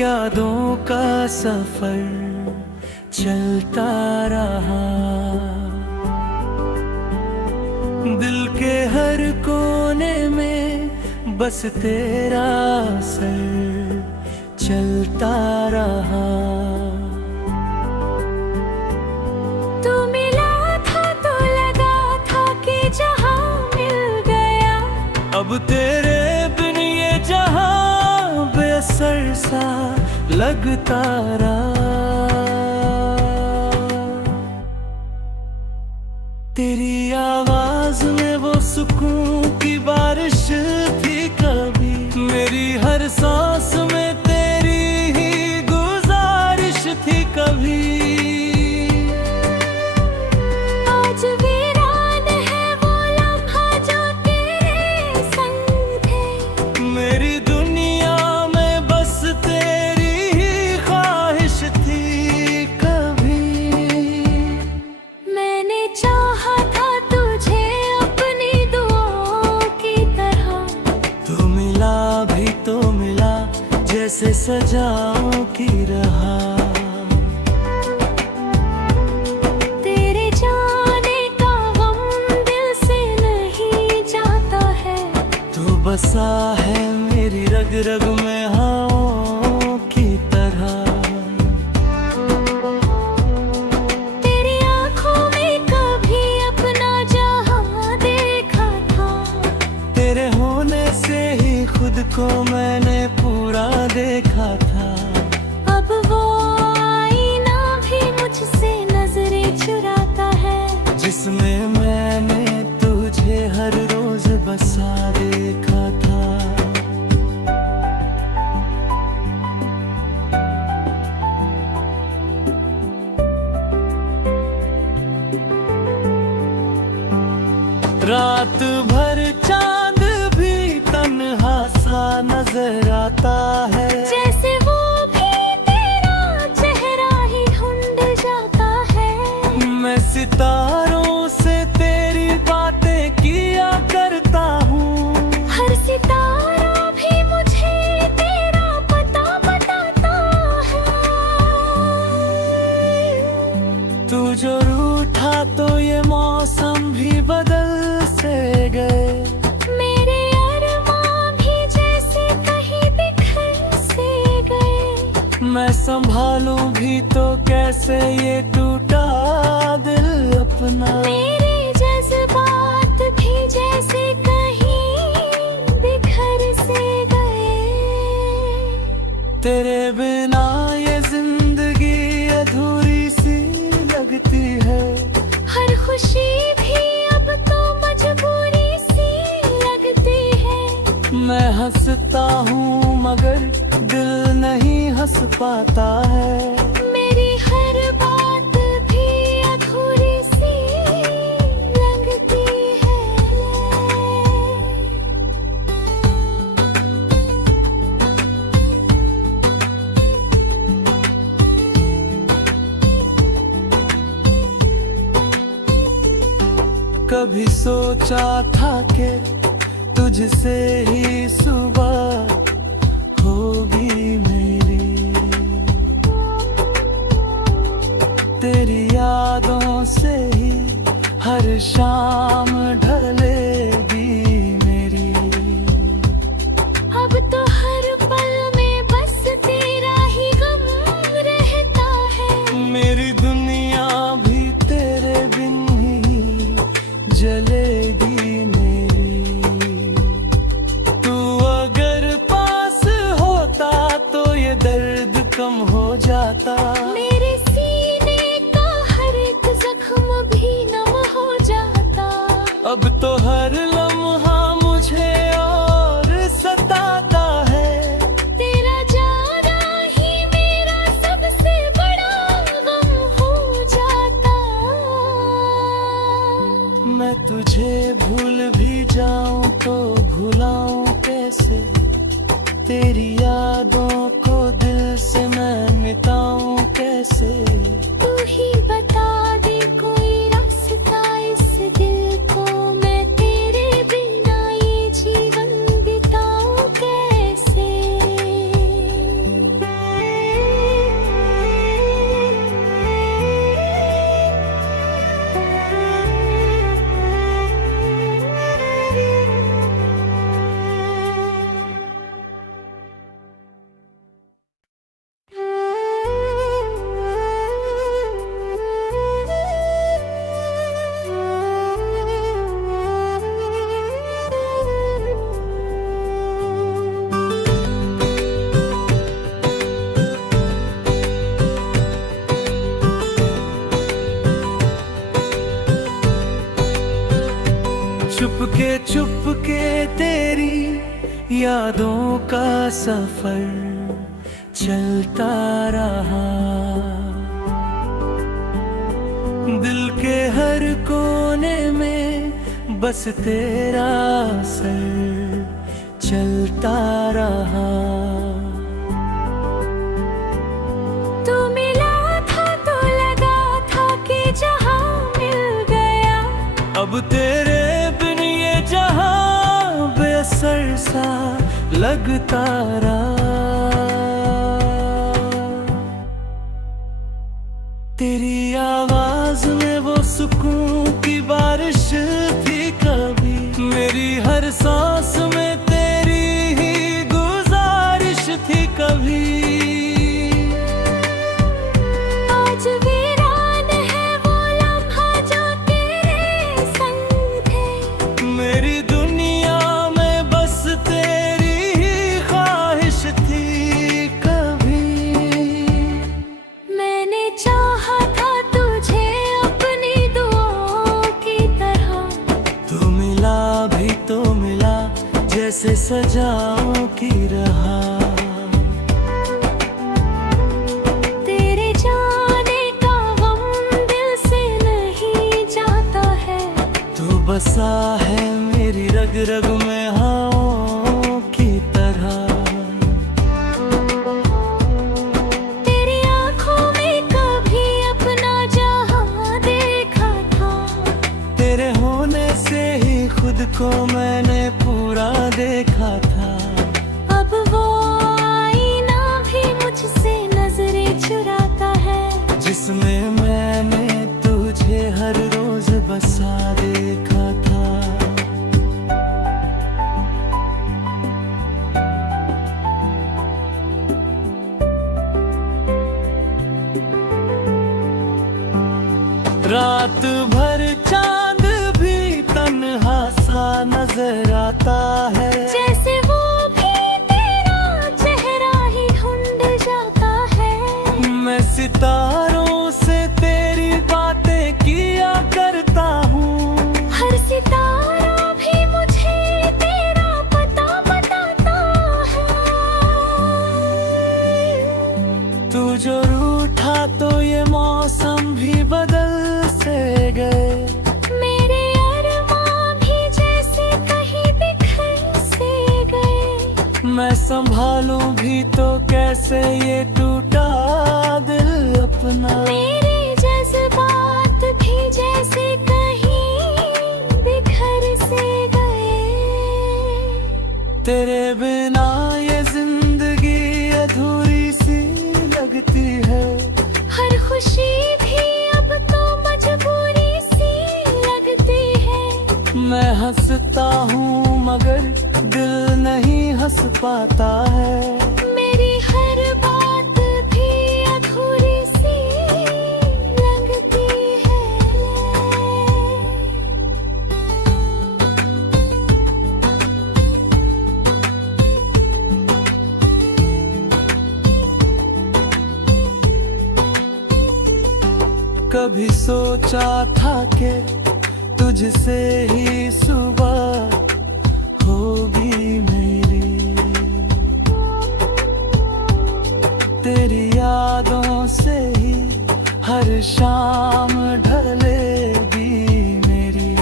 यादों का सफर चलता रहा, दिल के हर कोने में बस तेरा असर चलता रहा। तू मिला था तो लगा था कि जहां मिल गया, अब तेरे बिन ये जहां बेअसर सा लगता रहा। तेरी आवाज में वो सुकून की बारिश थी कभी, मेरी हर सांस में तेरी ही गुजारिश थी कभी। आज वीरान है वो लम्हा जो तेरे संग थे, मेरी दुनिया में बस तेरी ही ख्वाहिश थी कभी। मैंने चाहा था तुझे अपनी दुआओं की तरह, तू मिला भी तो मिला जैसे सजाओं की रहा। तेरे जाने का गम दिल से नहीं जाता है, तू बसा है मेरी रग रग में हवाओं की तरह। तेरी आंखों में कभी अपना जहां देखा था, तेरे होने से ही खुद को मैंने पूरा देखा था। अब वो आईना भी मुझसे नजरें चुराता है, जिसमें मैंने तुझे हर रोज बसा देखा था। रात भर चांद भी तन्हा सा नजर आता है, जैसे वो भी तेरा चेहरा ही ढूंढ जाता है। मैं सितारों से तेरी बातें किया करता हूँ, हर सितारा भी मुझे तेरा पता बताता है। तू जो रूठा तो ये मौसम भी बदल से गए, मेरे अरमां भी जैसे कहीं बिखर से गए। मैं संभालूं भी तो कैसे ये टूटा दिल अपना। मेरे जज्बात भी जैसे कहीं बिखर से गए। तेरे बिना ये जिंदगी अधूरी सी लगती है, हर खुशी भी अब तो मजबूरी सी लगती है। मैं हंसता हूँ मगर दिल नहीं हंस पाता है। मेरी हर बात भी अधूरी सी लगती है। कभी सोचा था कि तुझसे ही सुबह होगी मेरी, तेरी यादों से ही हर शाम ढलेगी मेरी। अब तो हर पल में बस तेरा ही गम रहता है, मेरी दुनिया भी तेरे बिन ही जलेगी मेरी। तू अगर पास होता तो ये दर्द कम हो जाता, मेरे सीने का हर एक जख्म भी नम हो जाता। अब तो हर लम्हा मुझे और सताता है। तेरा जाना ही मेरा सबसे बड़ा गम हो जाता। मैं तुझे भूल भी जाऊं तो भुलाऊं कैसे, तेरी यादों को दिल से मैं मिटाऊं कैसे। तू ही बता दे कोई रास्ता इस दिल को, मैं तेरे बिना ये जीवन बिताऊं कैसे। चुपके तेरी यादों का सफर चलता रहा। दिल के हर कोने में बस तेरा असर चलता रहा। तू मिला था तो लगा था कि जहां मिल गया। अब तेरे बिन ये जहां बेअसर सा लगता रहा। तेरी आवाज में वो सुकून की बारिश थी कभी। मेरी हर सांस में तेरी ही गुजारिश थी कभी। आज वीरान है वो लम्हा जो तेरे संग थे। मेरी दुनिया में बस तेरी ही ख्वाहिश थी कभी। मैंने चाहा था तुझे अपनी दुआओं की तरह। तू मिला भी तो मिला जैसे सजाओं की रहा। तेरे जाने का गम दिल से नहीं जाता है। तू बसा है मेरी रग रग में हवाओं की तरह। तेरी आंखों में कभी अपना जहां देखा था। तेरे होने से ही खुद को मैंने पूरा देखा था। अब वो आईना भी मुझसे नजरें चुराता है। जिसमें मैंने तुझे हर रोज बसा देखा था। रात भर चांद भी तन्हा सा नजर आता है। जैसे वो भी तेरा चेहरा ही ढूंढ जाता है। मैं सितारों से तेरी बातें किया करता हूँ। हर सितारा भी मुझे तेरा पता बताता है। तू जो रूठा तो ये मौसम भी बदल से गए। मेरे अरमां भी जैसे कहीं बिखर से गए। मैं संभालूं भी तो कैसे ये टूटा दिल अपना। मेरे जज्बात भी जैसे कहीं बिखर से गए। तेरे बिना ये जिंदगी अधूरी सी लगती है। हर खुशी भी अब तो मजबूरी सी लगती है। मैं हंसता हूँ मगर दिल नहीं हंस पाता है। मेरी हर बात भी अधूरी सी लगती है। कभी सोचा था कि तुझसे ही सुबह होगी मेरी। तेरी यादों से ही हर शाम ढलेगी मेरी।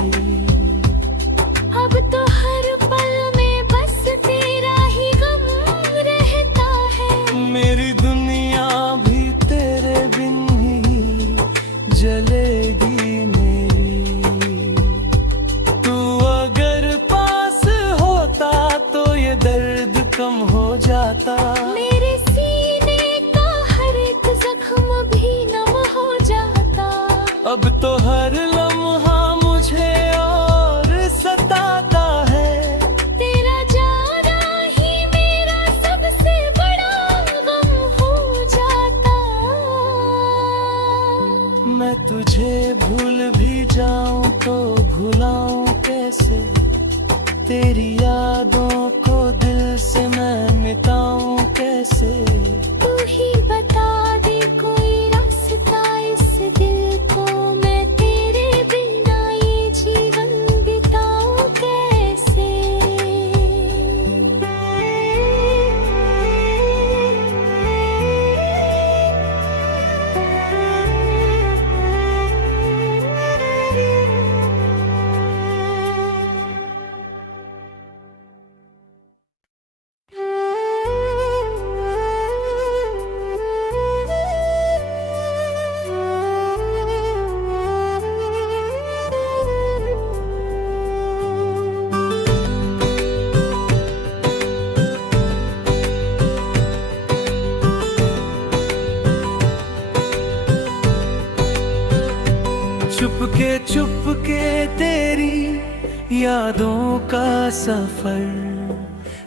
अब तो हर पल में बस तेरा ही गम रहता है। मेरी दुनिया भी तेरे बिन ही जलेगी मेरी। तू अगर पास होता तो ये दर्द कम हो जाता। मेरे सीने का हर एक जख्म भी नम हो जाता। अब तो हर लम्हा मुझे और सताता है। तेरा जाना ही मेरा सबसे बड़ा गम हो जाता। मैं तुझे भूल भी जाऊं तो भुलाऊं कैसे। तेरी यादों को दिल से मैं मिटाऊं कैसे। तू ही बता दे कोई रास्ता इस दिल को मैं तेरे बिना ये जीवन बिताऊं चुपके तेरी यादों का सफर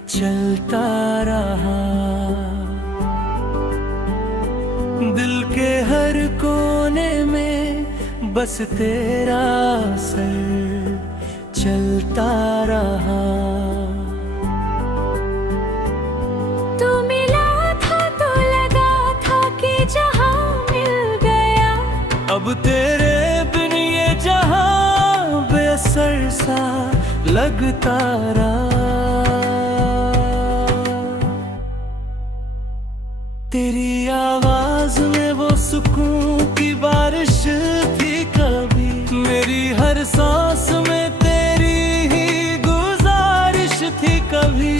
चलता रहा। दिल के हर कोने में बस तेरा असर चलता रहा। तू मिला था तो लगा था कि जहां मिल गया। अब तेरे बिन ये जहां बेअसर सा लगता रहा। तेरी आवाज में वो सुकून की बारिश थी कभी। मेरी हर सांस में तेरी ही गुजारिश थी कभी।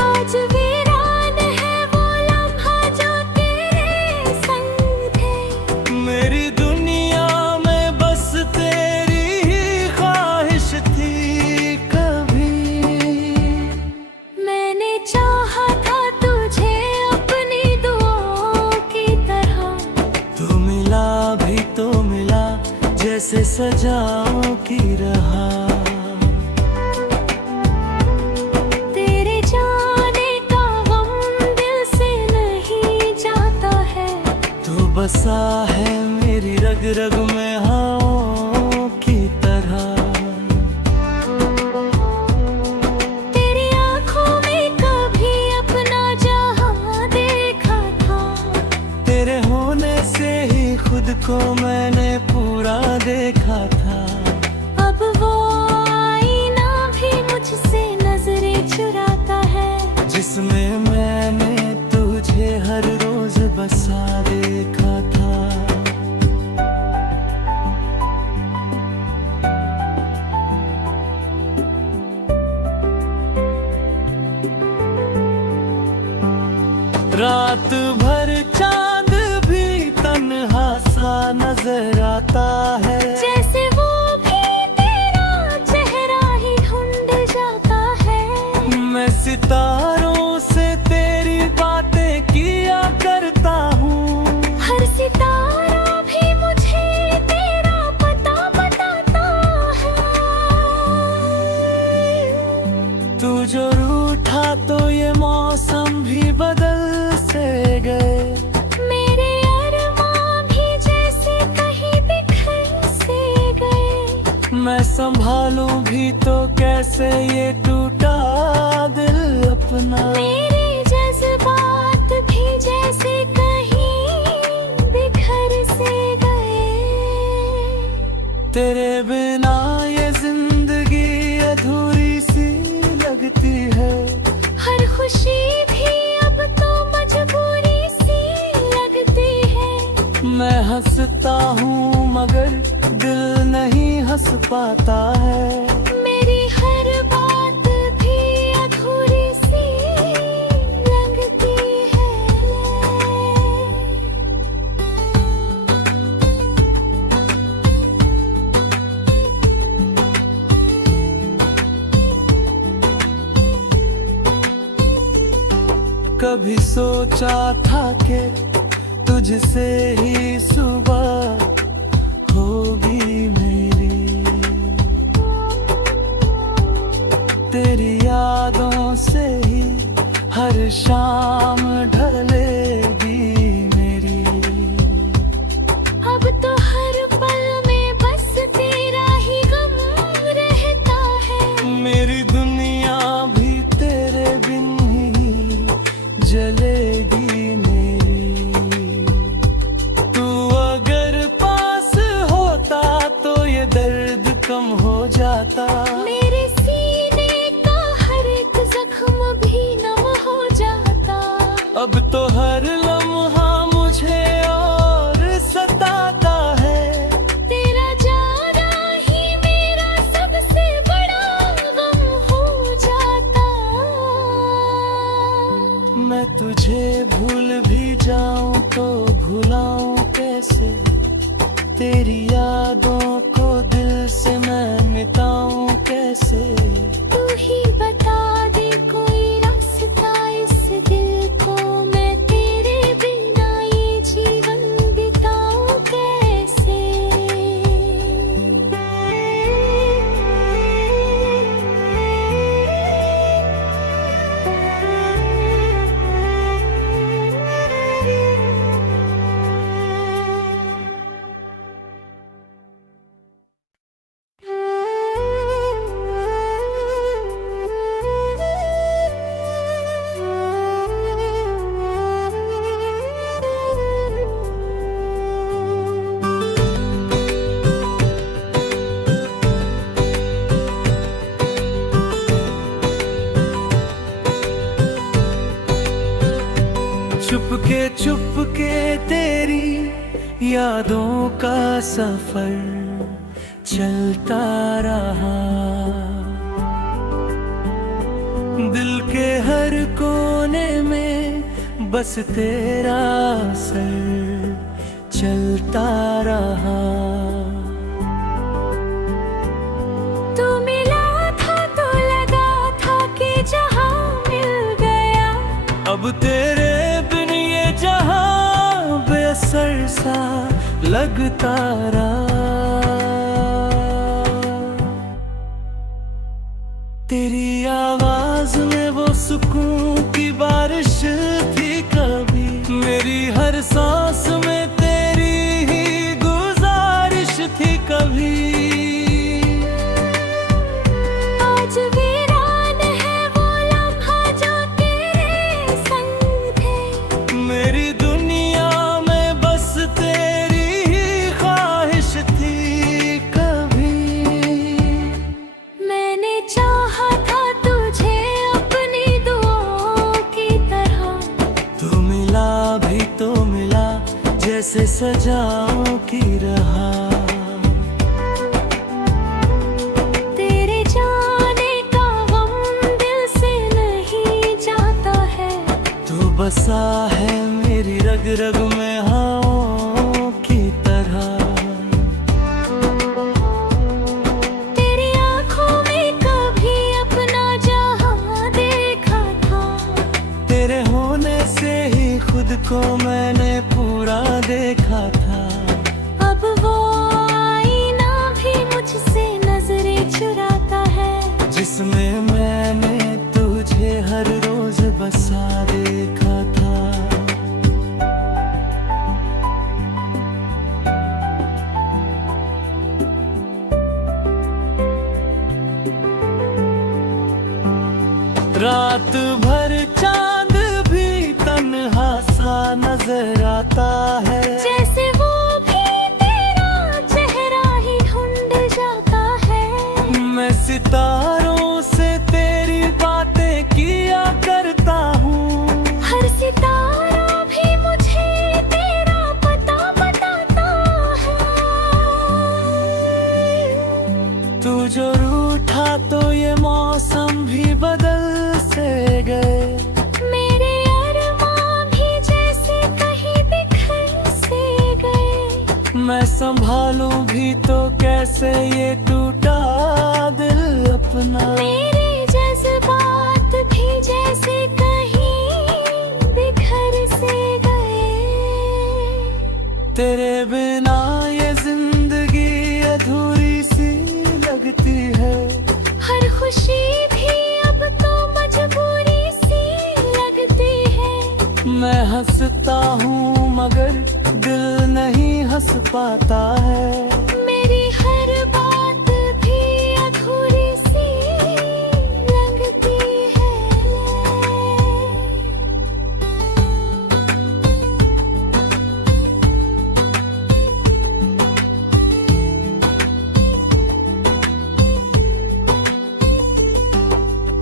आज वीरान है वो लम्हा जो तेरे संग थे। मेरी दुनिया में बस तेरी ही ख्वाहिश थी कभी। मैंने चाहा था तुझे अपनी दुआओं की तरह। तू मिला भी तो मिला जैसे सजाओं की रहा। तेरे जाने का गम दिल से नहीं जाता है। तू बसा है मेरी रग रग में हवाओं की तरह। तेरी आंखों में कभी अपना जहां देखा था। तेरे होने से ही खुद को मैंने पूरा देखा था। अब वो आईना भी मुझसे नजरें चुराता है। जिसमें मैंने तुझे हर रोज बसा देखा था। रात भर चांद भी तन्हा सा नजर आता है। जैसे वो भी तेरा चेहरा ही ढूंढ जाता है। मैं सितारों से तेरी बातें किया करता हूँ। हर सितारा भी मुझे तेरा पता बताता है। तू जो रूठा तो ये मौसम भी बदल से गए। मेरे अरमां भी जैसे कहीं बिखर से गए। मैं संभालूं भी तो कैसे ये टूटा दिल अपना। मेरे जज्बात भी जैसे कहीं बिखर से गए। तेरे बिना ये जिंदगी अधूरी सी लगती है। हर खुशी भी अब तो मजबूरी सी लगती है। मैं हंसता हूँ मगर दिल नहीं हंस पाता है। मेरी हर बात भी अधूरी सी लगती है। कभी सोचा था कि तुझसे ही सुबह होगी मेरी। तेरी यादों से ही हर शाम ढलेगी मेरी। अब तो हर पल में बस तेरा ही गम रहता है। मेरी दुनिया भी तेरे बिन ही जलेगी मेरी। तू अगर पास होता तो ये दर्द कम हो जाता। मेरे सीने का हर एक जख्म भी नम हो जाता। अब तो हर लम्हा मुझे और सताता है। तेरा जाना ही मेरा सबसे बड़ा गम हो जाता। मैं तुझे भूल भी जाऊं तो भुलाऊं कैसे। तेरी यादों को दिल से मैं मिटाऊं कैसे। तू ही बता दे कोई रास्ता इस दिल को मैं तेरे बिना ये जीवन बिताऊं यादों का सफर चलता रहा, दिल के हर कोने में बस तेरा असर चलता रहा। तू मिला था तो लगा था कि जहां मिल गया, अब तेरे बिन ये जहां बेअसर सा लगता रहा। तेरी आवाज में वो सुकून की बारिश थी कभी, मेरी हर सांस में तेरी ही गुजारिश थी कभी। आज वीरान है वो लम्हा जो तेरे संग थे, मेरी दुनिया में बस तेरी ही ख्वाहिश थी कभी। मैंने चाहा था तुझे अपनी दुआओं की तरह, तू मिला भी तो मिला जैसे सजाओं की रहा। तेरे जाने का गम दिल से नहीं जाता है, तू बसा है मेरी रग रग में हवाओं की तरह। तेरी आंखों में कभी अपना जहां देखा था, तेरे होने से ही खुद को मैंने पूरा देखा था। अब वो आईना भी मुझसे नजरें चुराता है, जिसमें मैंने तुझे हर रोज बसा देखा था। रात भर चांद भी तन्हा सा नजर आता है, जैसे वो भी तेरा चेहरा ही ढूंढ जाता है। मैं सितारों से तेरी बातें किया करता हूँ, हर सितारा भी मुझे तेरा पता बताता है। तू जो रूठा तो ये मौसम भी बदल से गए, मेरे अरमां भी जैसे कहीं बिखर से गए। मैं संभालूं भी तो कैसे ये टूटा दिल अपना। मेरे जज्बात भी जैसे कहीं बिखर से गए। तेरे बिना ये जिंदगी अधूरी सी लगती है, हर खुशी भी अब तो मजबूरी सी लगती है। मैं हंसता हूँ मगर दिल नहीं हंस पाता है। मेरी हर बात भी अधूरी सी लगती है।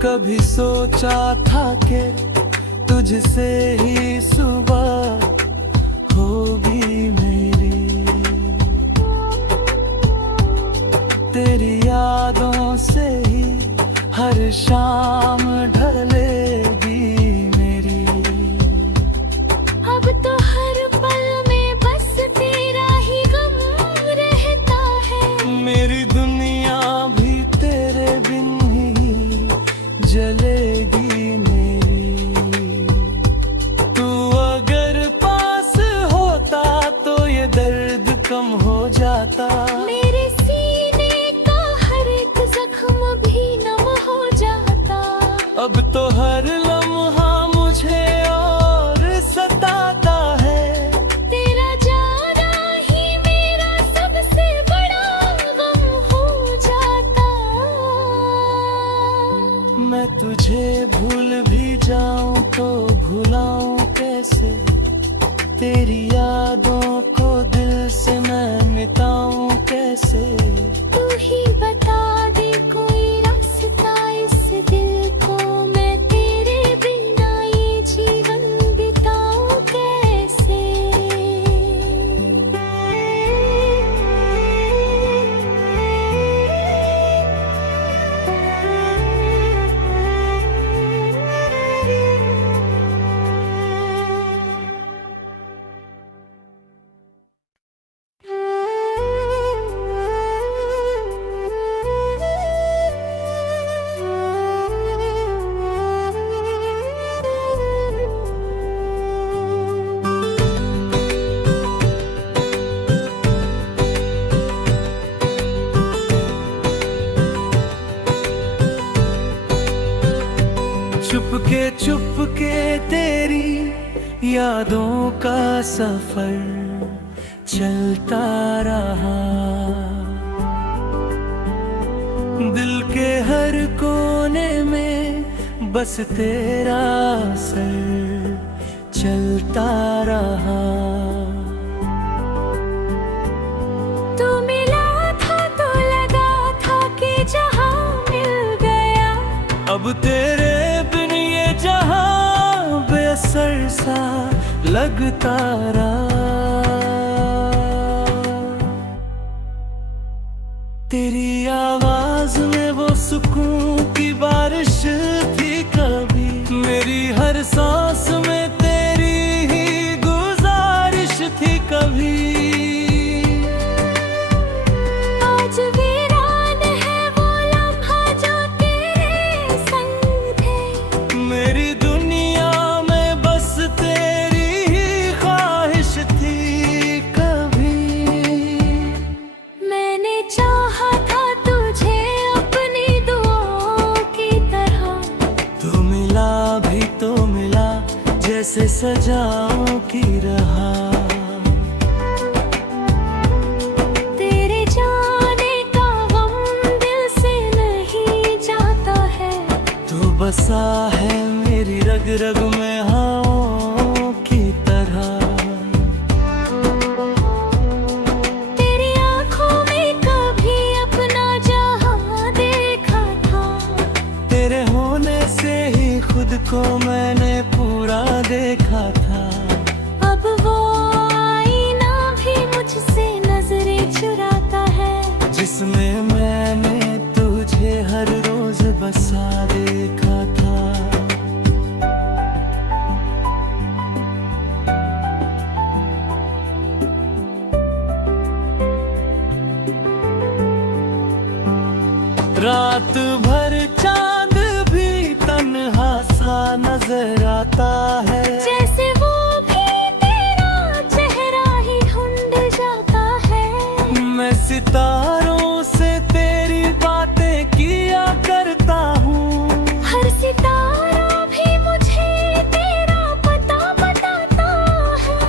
कभी सोचा था कि तुझसे ही सुबह होगी मेरी, तेरी यादों से ही हर शाम ढलेगी मेरी। अब तो हर पल में बस तेरा ही गम रहता है। मेरी दुनिया भी तेरे बिन ही जलेगी मेरी। तू अगर पास होता तो ये दर्द कम हो जाता, मेरे सीने का हर एक जख्म भी नम हो जाता। अब तो हर लम्हा मुझे और सताता है। तेरा जाना ही मेरा सबसे बड़ा गम हो जाता। मैं तुझे भूल भी जाऊं तो भुलाऊं कैसे, तेरी यादों को दिल से मैं मिटाऊं कैसे। तू ही बता दे कोई रास्ता इस दिल को, मैं तेरे बिना ये जीवन बिताऊं कैसे। यादों का सफर चलता रहा, दिल के हर कोने में बस तेरा असर चलता रहा। तू मिला था तो लगा था कि जहां मिल गया, अब तेरे बिन ये जहां बेअसर सा लगता रहा। तेरी आवाज में वो सुकून की बारिश थी कभी, मेरी हर सांस में तेरी ही गुजारिश थी कभी। आज वीरान है वो लम्हा जो तेरे संग थे, मेरी दुनिया में बस तेरी ही ख्वाहिश थी कभी। मैंने चाहा था तुझे अपनी दुआओं की तरह, तू मिला भी तो मिला जैसे सजाओं की रहा। तेरे जाने का गम दिल से नहीं जाता है, तू बसा है मेरी रग रग में हवाओं की तरह। तेरी आंखों में कभी अपना जहां देखा था, तेरे होने से ही खुद को मैंने पूरा देखा था। अब वो आईना भी मुझसे नजरें चुराता है, जिसमें मैंने तुझे हर रोज बसा देखा था। रात भर चांद भी तन्हा सा नजर आता है, जैसे वो भी तेरा चेहरा ही ढूंढ जाता है। मैं सितारों से तेरी बातें किया करता हूँ, हर सितारा भी मुझे तेरा पता बताता है।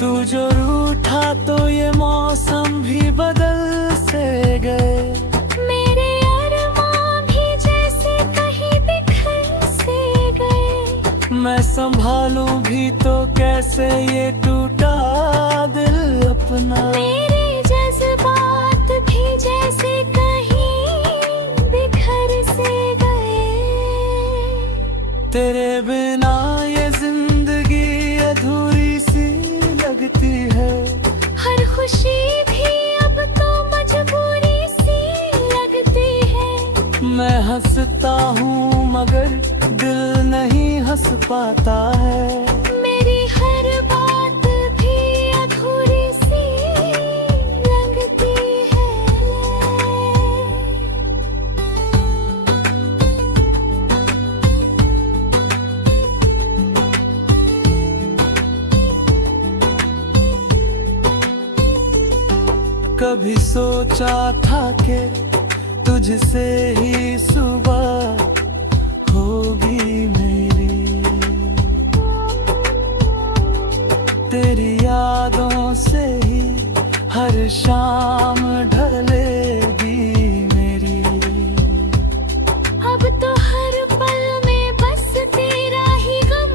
तू जो रूठा तो ये मौसम भी बदल से गए, मेरे अरमां भी जैसे कहीं बिखर से गए। मैं संभालूं भी तो कैसे ये टूटा दिल अपना। मेरे जज्बात भी जैसे कहीं बिखर से गए। तेरे बिना ये जिंदगी अधूरी सी लगती है, हर खुशी भी अब तो मजबूरी सी लगती है। मैं हंसता हूँ मगर दिल नहीं हंस पाता है। मेरी हर बात भी अधूरी सी लगती है। कभी सोचा था कि तुझसे ही सुबह होगी मेरी, तेरी यादों से ही हर शाम ढलेगी मेरी। अब तो हर पल में बस तेरा ही गम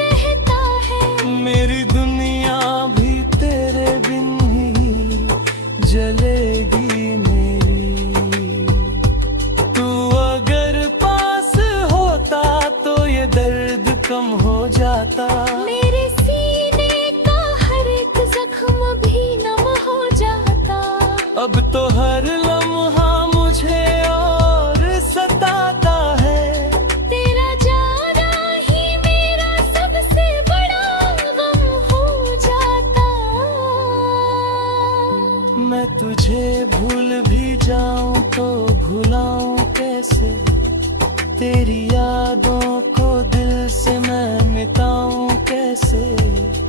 रहता है, मेरी दुनिया भी तेरे बिन ही जलेगी मेरी। तू अगर पास होता तो ये दर्द कम हो जाता, मेरे सीने का हर एक जख्म भी नम हो जाता। अब तो हर लम्हा मुझे और सताता है। तेरा जाना ही मेरा सबसे बड़ा गम हो जाता। मैं तुझे भूल भी जाऊं तो भुलाऊं कैसे, तेरी यादों को दिल से मैं मिटाऊं कैसे।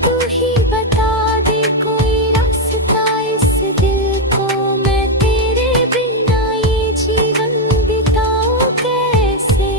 तू ही बता दे कोई रास्ता इस दिल को, मैं तेरे बिना ये जीवन बिताऊं कैसे।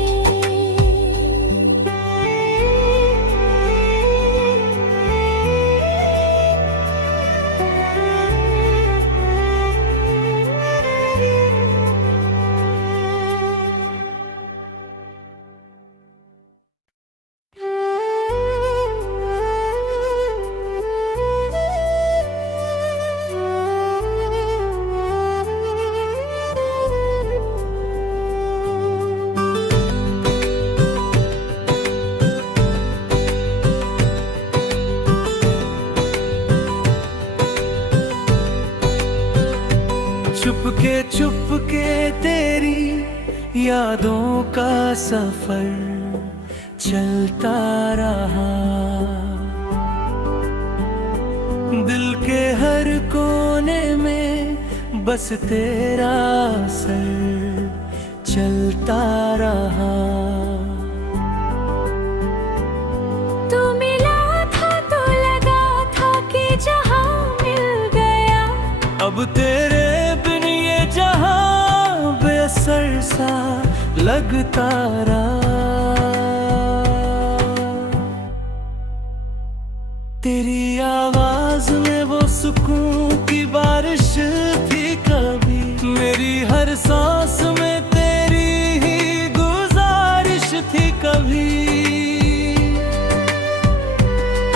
चुपके तेरी यादों का सफर चलता रहा। दिल के हर कोने में बस तेरा असर चलता रहा। तू मिला था तो लगा था कि जहां मिल गया। अब तेरे बिन ये जहां बेअसर सा लगता रहा। तेरी आवाज में वो सुकून की बारिश थी कभी। मेरी हर सांस में तेरी ही गुजारिश थी कभी।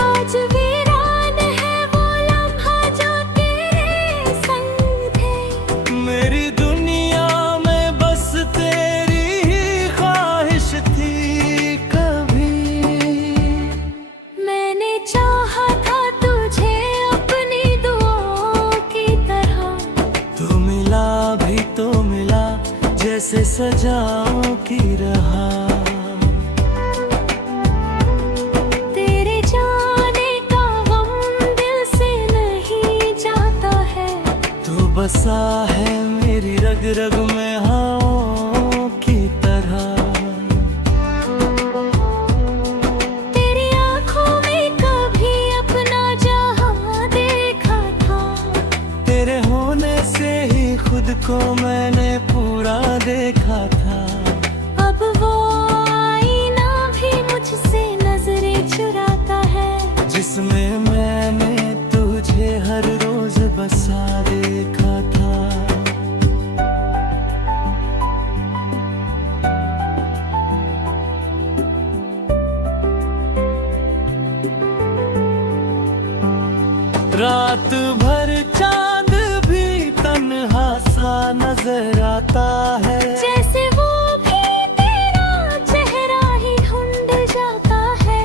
आज वीरान है वो लम्हा जो तेरे संग थे। मेरी दुनिया में बस तेरी ही ख्वाहिश थी कभी। मैंने चाहा था तुझे अपनी दुआओं की तरह। तू मिला भी तो मिला जैसे सजाओं की रहा। तेरे जाने का गम दिल से नहीं जाता है। तू बसा है मेरी रग रग में हवाओं की तरह। तेरी आंखों में कभी अपना जहां देखा था। तेरे होने से ही खुद को मैंने पूरा देखा था। अब वो आईना भी मुझसे नजरें चुराता है। जिसमें मैंने तुझे हर रोज बसा देखा था। रात भर चांद भी तन्हा सा नजर आता है। जैसे वो भी तेरा चेहरा ही ढूंढ जाता है।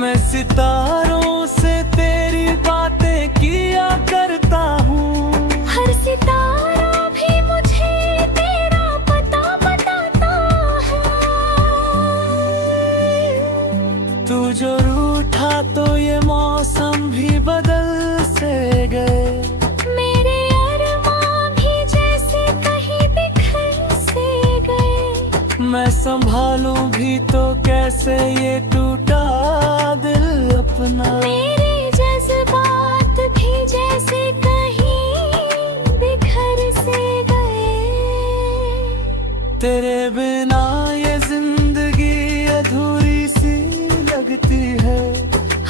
मैं सितारों से तेरी बातें किया करता हूँ। हर सितारा भी मुझे तेरा पता बताता है। तू जो रूठा तो ये मौसम भी बदल से गए। मेरे अरमां भी जैसे कहीं बिखर से गए। मैं संभालूं भी तो कैसे ये टूटा दिल अपना। मेरे जज्बात भी जैसे कहीं बिखर से गए। तेरे बिना ये जिंदगी अधूरी सी लगती है।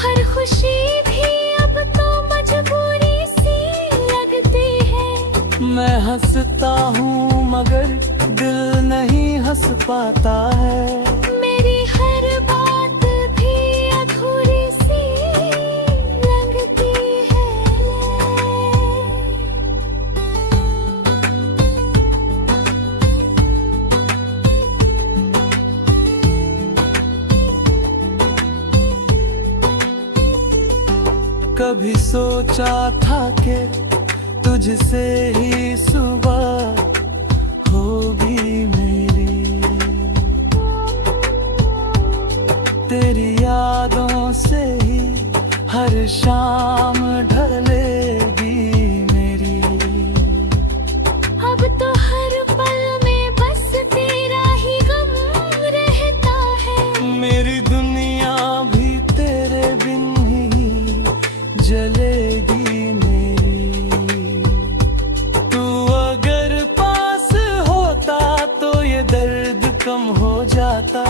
हर खुशी भी अब तो मजबूरी सी लगती है। मैं हंसता हूँ मगर दिल नहीं हंस पाता है। मेरी हर बात भी अधूरी सी लगती है। कभी सोचा था कि तुझसे ही सुबह होगी मेरी। तेरी यादों से ही हर शाम ढलेगी मेरी। अब तो हर पल में बस तेरा ही गम रहता है। मेरी दुनिया भी तेरे बिन ही जलेगी मेरी। तू अगर पास होता तो ये दर्द कम हो जाता।